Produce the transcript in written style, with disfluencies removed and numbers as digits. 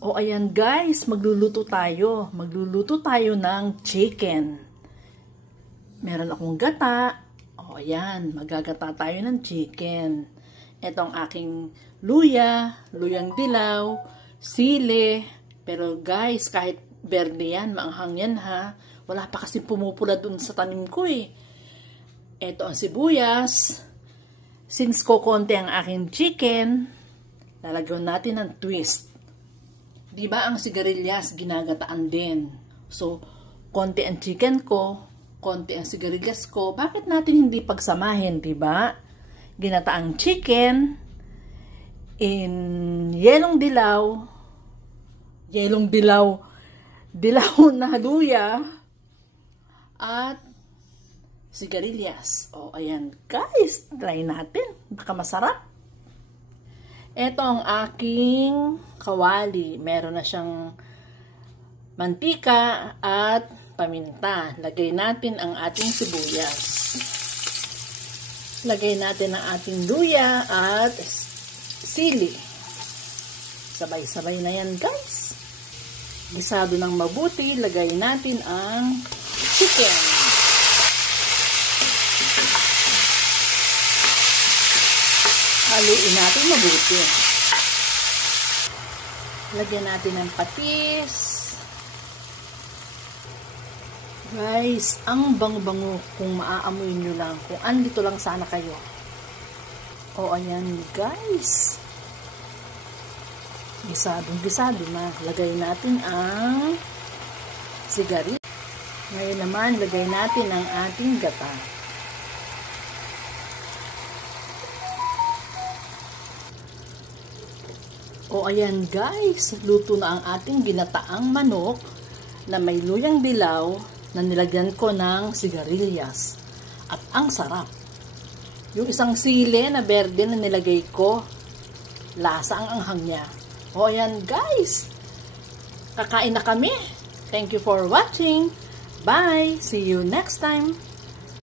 O ayan guys, magluluto tayo. Magluluto tayo ng chicken. Meron akong gata. O ayan, magagata tayo ng chicken. Ito ang aking luya, luyang dilaw, sili. Pero guys, kahit berde yan, maanghang yan ha. Wala pa kasi pumupula dun sa tanim ko eh. Ito ang sibuyas. Since kokonti ang aking chicken, lalagyan natin ng twist. Diba ang sigarilyas ginagataan din? So, konti ang chicken ko, konti ang sigarilyas ko. Bakit natin hindi pagsamahin, diba? Ginataang chicken in yelong dilaw na luya at sigarilyas. O, ayan guys, try natin. Baka masarap. Ito ang aking kawali. Meron na siyang mantika at paminta. Lagay natin ang ating sibuyas. Lagay natin ang ating luya at sili. Sabay-sabay na yan guys. Gisado ng mabuti. Lagay natin ang chicken. Haluin natin mabuti. Lagyan natin ng patis. Guys, ang bango-bango kung maaamoy nyo lang. Kung andito lang sana kayo. O, ayan guys. Gisado na. Lagay natin ang sigari. Ngayon naman, lagay natin ang ating gata. O ayan guys, luto na ang ating ginataang manok na may luyang dilaw na nilagyan ko ng sigarilyas. At ang sarap. Yung isang sili na berde na nilagay ko, lasa ang anghang niya. O ayan guys, kakain na kami. Thank you for watching. Bye! See you next time.